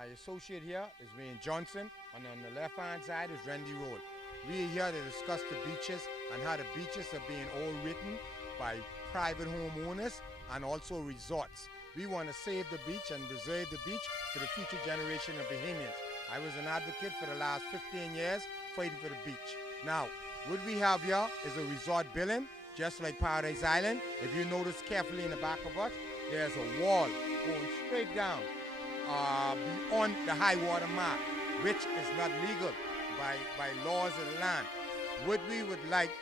My associate here is Wayne Johnson, and on the left-hand side is Randy Roll. We are here to discuss the beaches and how the beaches are being overwritten by private homeowners and also resorts. We want to save the beach and preserve the beach for the future generation of Bahamians. I was an advocate for the last 15 years fighting for the beach. Now, what we have here is a resort building, just like Paradise Island. If you notice carefully in the back of us, there's a wall going straight down beyond the high water mark, which is not legal by laws of the land. What we would like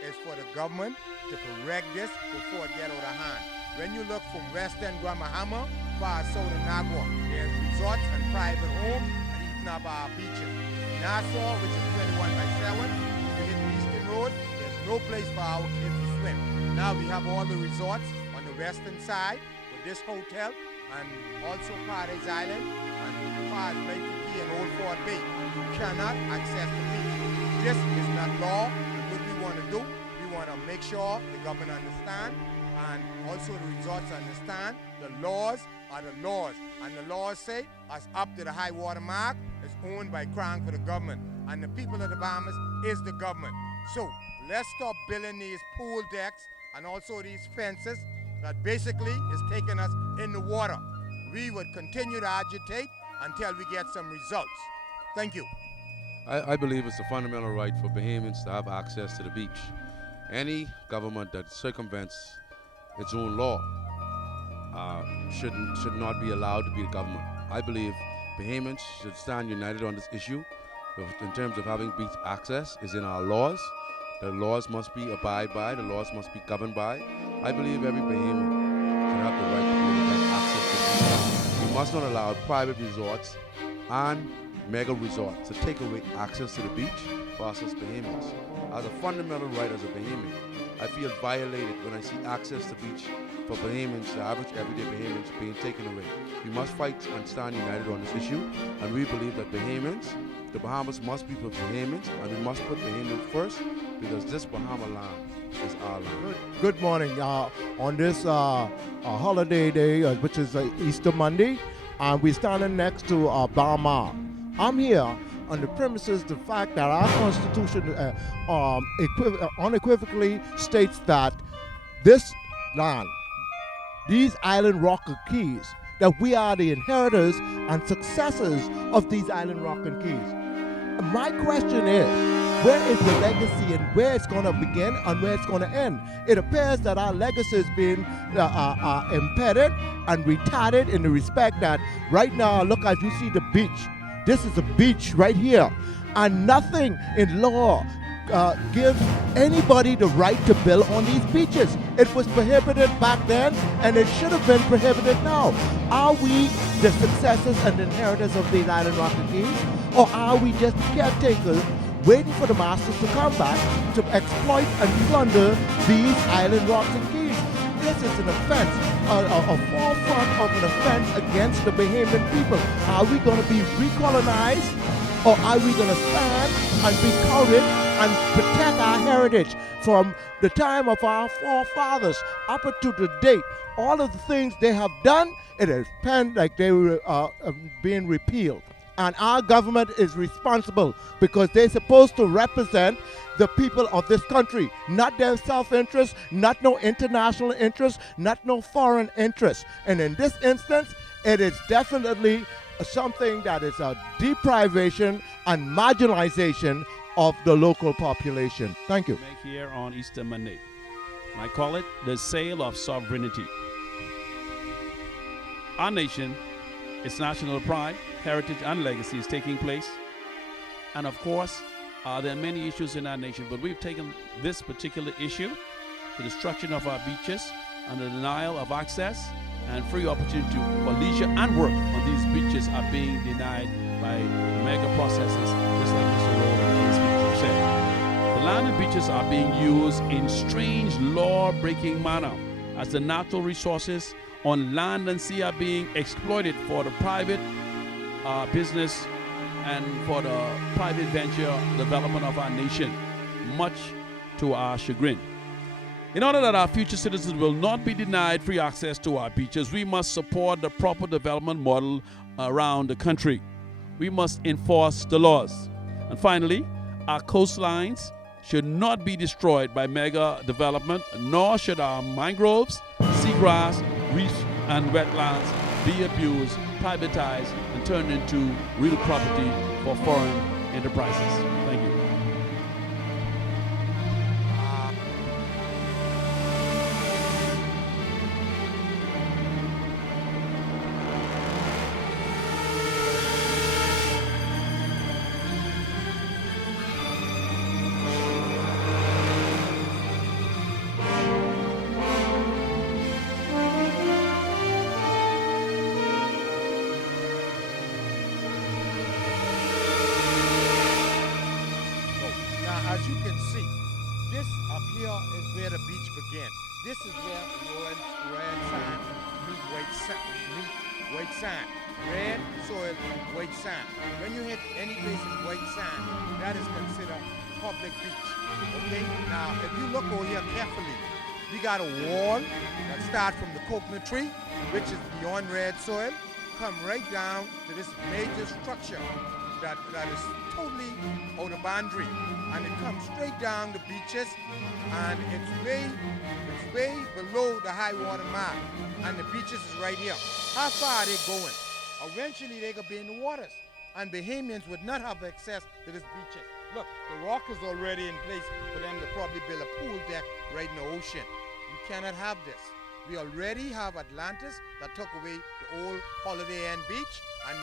is for the government to correct this before it get out of hand. When you look from western Guamahama far south of Nagua, there's resorts and private homes eating up our beaches. Nassau, which is 21 by 7, you hit Eastern Road, there's no place for our kids to swim. Now we have all the resorts on the western side with this hotel and also Paradise Island and far as Waikiki and Old Fort Bay. You cannot access the beach. This is not law, and what we want to do, we want to make sure the government understand and also the resorts understand the laws are the laws. And the laws say us up to the high water mark is owned by Crown for the government. And the people of the Bahamas is the government. So let's stop building these pool decks and also these fences that basically is taking us in the water. We would continue to agitate until we get some results. Thank you. I believe it's a fundamental right for Bahamians to have access to the beach. Any government that circumvents its own law should not be allowed to be the government. I believe Bahamians should stand united on this issue. In terms of having beach access is in our laws. The laws must be abided by. The laws must be governed by. I believe every Bahamian should have the right to be able to have access to the beach. We must not allow private resorts and mega resorts to take away access to the beach for us as Bahamians. As a fundamental right as a Bahamian, I feel violated when I see access to beach for Bahamians, the average everyday Bahamians, being taken away. We must fight and stand united on this issue, and we believe that Bahamians, the Bahamas must be for Bahamians, and we must put Bahamians first, because this Bahama land is our land. Good morning. On this holiday day, which is Easter Monday, we're standing next to Bahama. I'm here on the premises the fact that our Constitution unequivocally states that this land, these island rocker keys, that we are the inheritors and successors of these island rocker keys. My question is, where is the legacy and where it's going to begin and where it's going to end? It appears that our legacy is being impeded and retarded in the respect that right now, look, as you see the beach, this is a beach right here, and nothing in law gives anybody the right to build on these beaches. It was prohibited back then, and it should have been prohibited now. Are we the successors and inheritors of these island rock and keys, or are we just caretakers waiting for the masters to come back to exploit and plunder these island rocks and keys? This is an offense, a forefront of an offense against the Bahamian people. Are we going to be recolonized, or are we going to stand and be counted and protect our heritage from the time of our forefathers up to the date? All of the things they have done, it has been like they were being repealed. And our government is responsible because they're supposed to represent the people of this country, not their self-interest, not no international interest, not no foreign interest. And in this instance, it is definitely something that is a deprivation and marginalization of the local population. Thank you. Make here on Easter Monday. I call it the sale of sovereignty. Our nation, its national pride, heritage, and legacy is taking place. And of course, there are many issues in our nation, but we've taken this particular issue, the destruction of our beaches and the denial of access and free opportunity for leisure and work on these beaches are being denied by mega processes, just like Mr. Rowe and other speakers have said. The land and beaches are being used in strange law-breaking manner as the natural resources on land and sea are being exploited for the private business and for the private venture development of our nation, much to our chagrin. In order that our future citizens will not be denied free access to our beaches, we must support the proper development model around the country. We must enforce the laws. And finally, our coastlines should not be destroyed by mega development, nor should our mangroves, seagrass, reefs, and wetlands be abused, privatized, and turned into real property for foreign enterprises. Thank you. As you can see, this up here is where the beach begins. This is where red sand meet white sand. Red soil, white sand. When you hit any place in white sand, that is considered public beach. Okay? Now, if you look over here carefully, we got a wall that starts from the coconut tree, which is beyond red soil, come right down to this major structure that is totally out of boundary, and it comes straight down the beaches, and it's way below the high water mark, and the beaches is right here. How far are they going? Eventually they could be in the waters, and Bahamians would not have access to this beaches. Look, the rock is already in place for them to probably build a pool deck right in the ocean. We cannot have this. We already have Atlantis that took away the old Holiday Inn Beach, and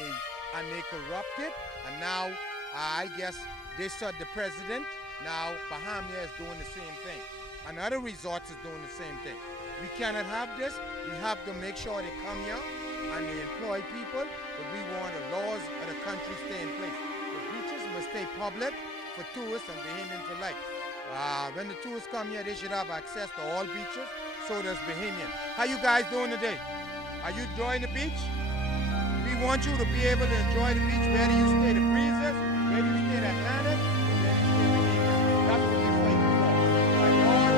they corrupted, and now I guess they sought the president. Now Bahamia is doing the same thing, and other resorts is doing the same thing. We cannot have this. We have to make sure they come here and they employ people, but we want the laws of the country stay in place. The beaches must stay public for tourists and Bahamians alike. When the tourists come here, they should have access to all beaches. So does Bahamian. How you guys doing today? Are you enjoying the beach? We want you to be able to enjoy the beach, whether you stay the breezes, whether you stay the Atlantic, or whether you stay Bahamian. That's what we're fighting for. By law,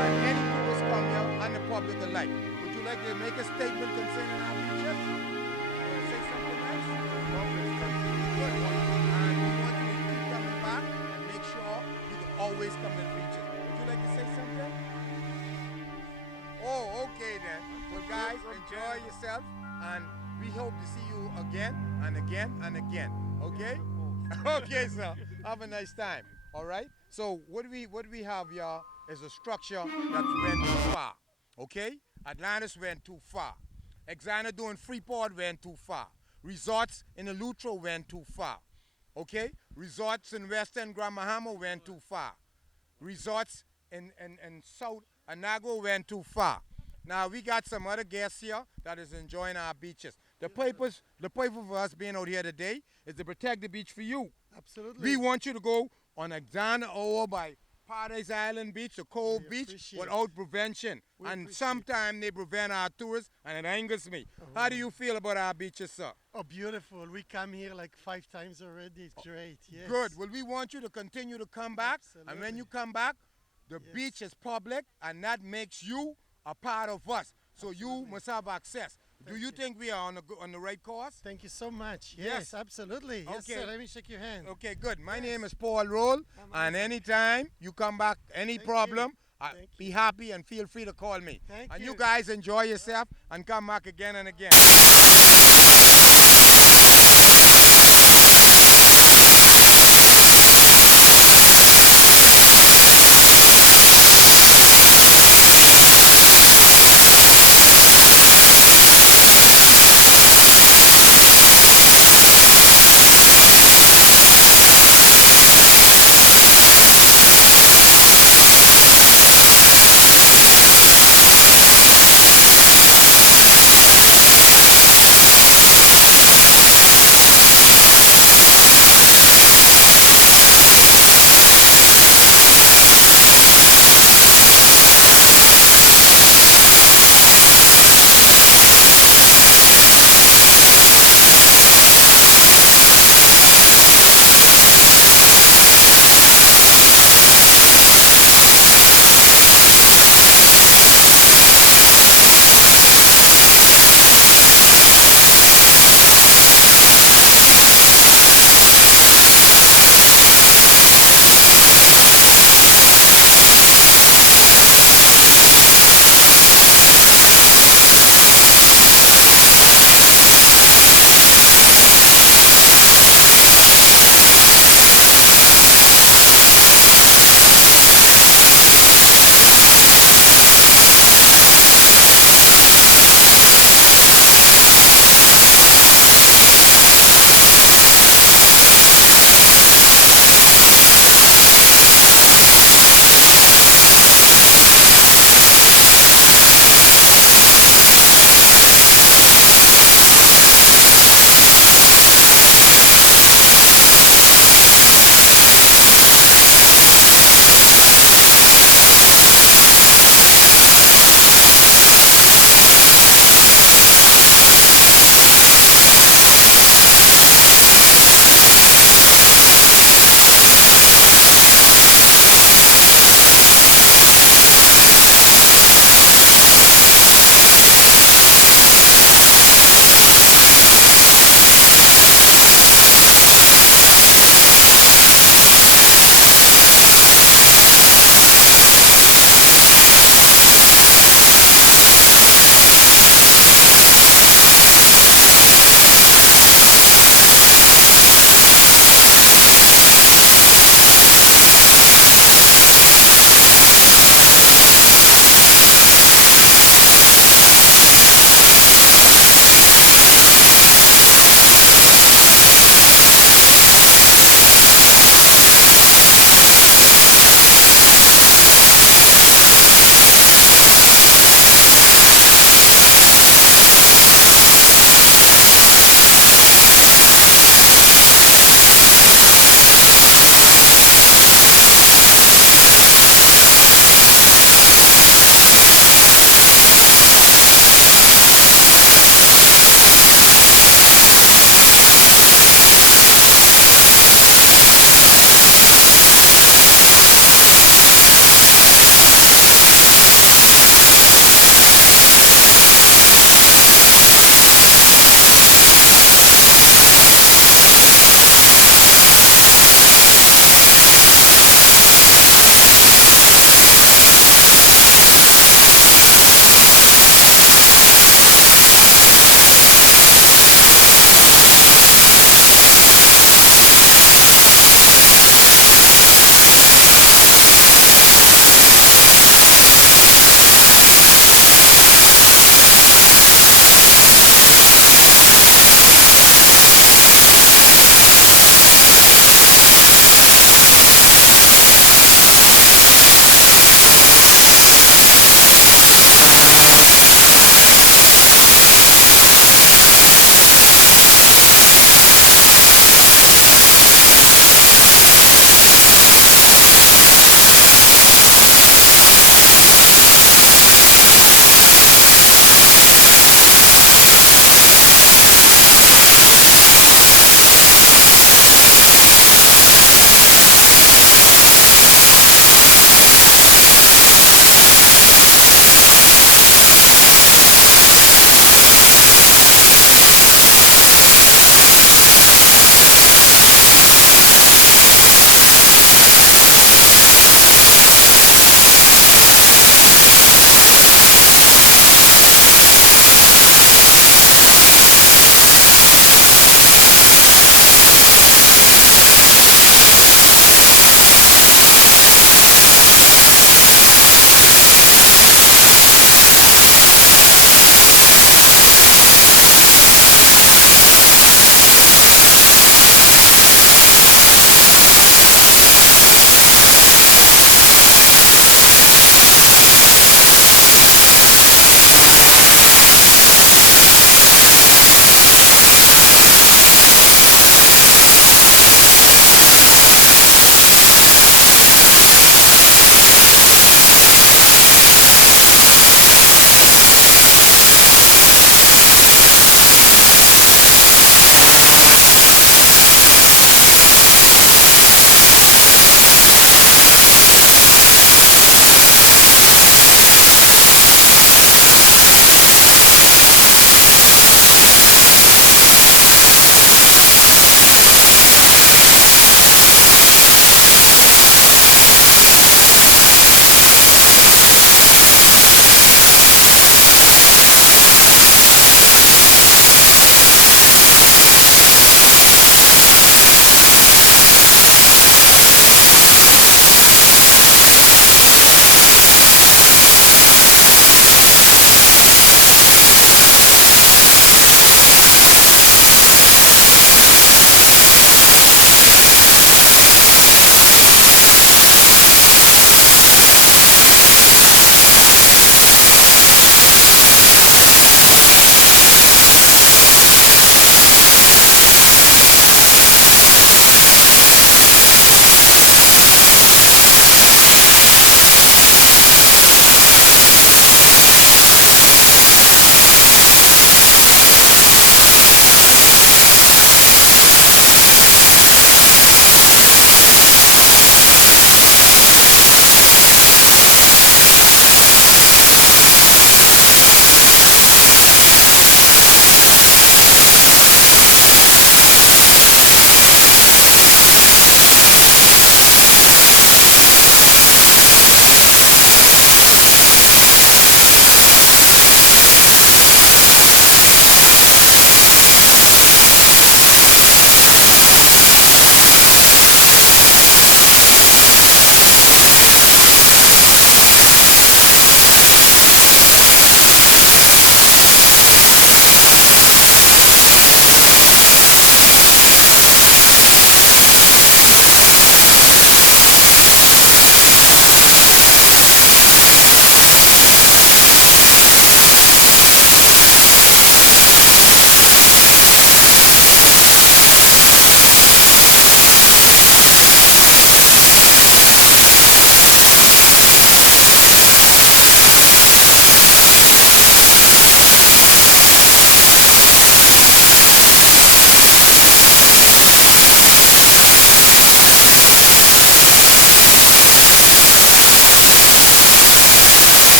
and any tourists come here and the public alike. Would you like to make a statement concerning our beaches? Say something nice? Good. And we want you to keep coming back and make sure you can always come to the beaches. Would you like to say something? Oh, okay then. Well, guys, enjoy yourself, and we hope to see you again and again and again. Okay? Okay, sir. Have a nice time. All right. So what we have here is a structure that went too far. Okay? Atlantis went too far. Xanadu and Freeport went too far. Resorts in the Lutro went too far. Okay? Resorts in Western Grand Bahama went too far. Resorts in South Anago went too far. Now we got some other guests here that is enjoying our beaches. The purpose for us being out here today is to protect the beach for you. Absolutely. We want you to go on Alexander or by Paradise Island Beach or Cove Beach without prevention. And sometimes they prevent our tourists, and it angers me. How do you feel about our beaches, sir? Oh, beautiful. We come here like 5 times already. It's great. Yes. Good. Well, we want you to continue to come back. Absolutely. And when you come back, the beach is public, and that makes you a part of us. So you must have access. Do you think we are on the right course? Thank you so much. Yes. Yes, absolutely. Yes, Okay. sir. Let me shake your hand. Okay, good. My name is Paul Roll, and anytime you come back, any Thank problem, Thank be happy and feel free to call me. Thank and you. you guys enjoy yourself and come back again and again.